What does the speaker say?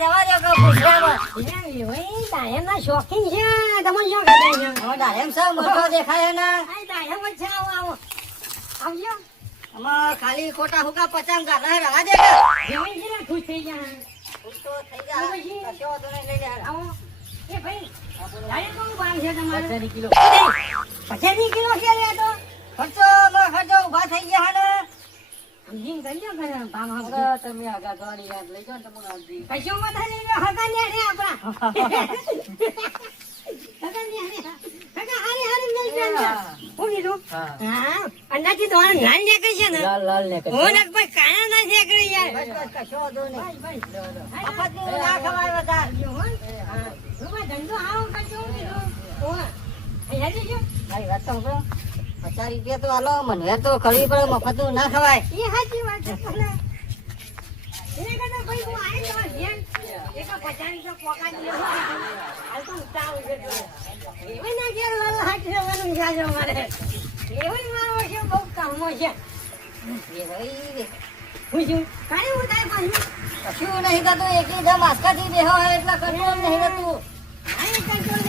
જવા દો કે પૂછ્યા ડાયમના શોખીન છે તમને શું કહેતા છે હવે ડાયમ સર મોટો દેખાય ને ડાયમ જ છે આવો આવજો આમાં ખાલી ખોટા હુકા પચામ ગાલા રવા દે કે જમીન છે ને ખુશ થઈ ગયા ખુશ તો થઈ જા કશો વાંધો નહીં લઈ લે આવો એ ભાઈ ડાયમ તો ભાવ છે તમારે 50 કિલો 50 કિલો છે લે તો ખર્ચો ઉભા થઈ ગયા ને સમજીને કરજો કરે ભાવ હવે તમે આગા ગાડી યાદ લઈ જાઓ ને તમને આવતી કશો મત લઈ લો હગા ને રે આપણા હગા ને રે હગા હારી હારી મિલ જાય હું કીધું હા અંદાજી તો લાલ ને કહી છે ને લાલ ને હું ને કોઈ કાણા ના છે કરે યાર બસ કશો વાંધો નહીં ભાઈ મફતનું ના ખવાય વધારે ધંધો આવો કરજો હું કીધું અહીંયા જો મારી વાત તો સાંભળો 50 રૂપિયા તો હાલો મને તો ખરી પડે મફતનું ના ખવાય એ સાચી વાત છે મને એને કહેતા ભાઈ હું આઈ તમાર ધ્યાન એક 50 તો પોકા દે હાલ તો ઉતાવ છે એવે ના કે લાલ હાથ જવાનું જાજો મારે એવું મારો છે બહુ કામો છે એ ભાઈ હું છું કાઈ હું તાય પાછું કશું નહીં થતું એકી દમ આસકાથી બેહો એટલે કંટ્રોલ નહીં થતું આઈ કંટ્રોલ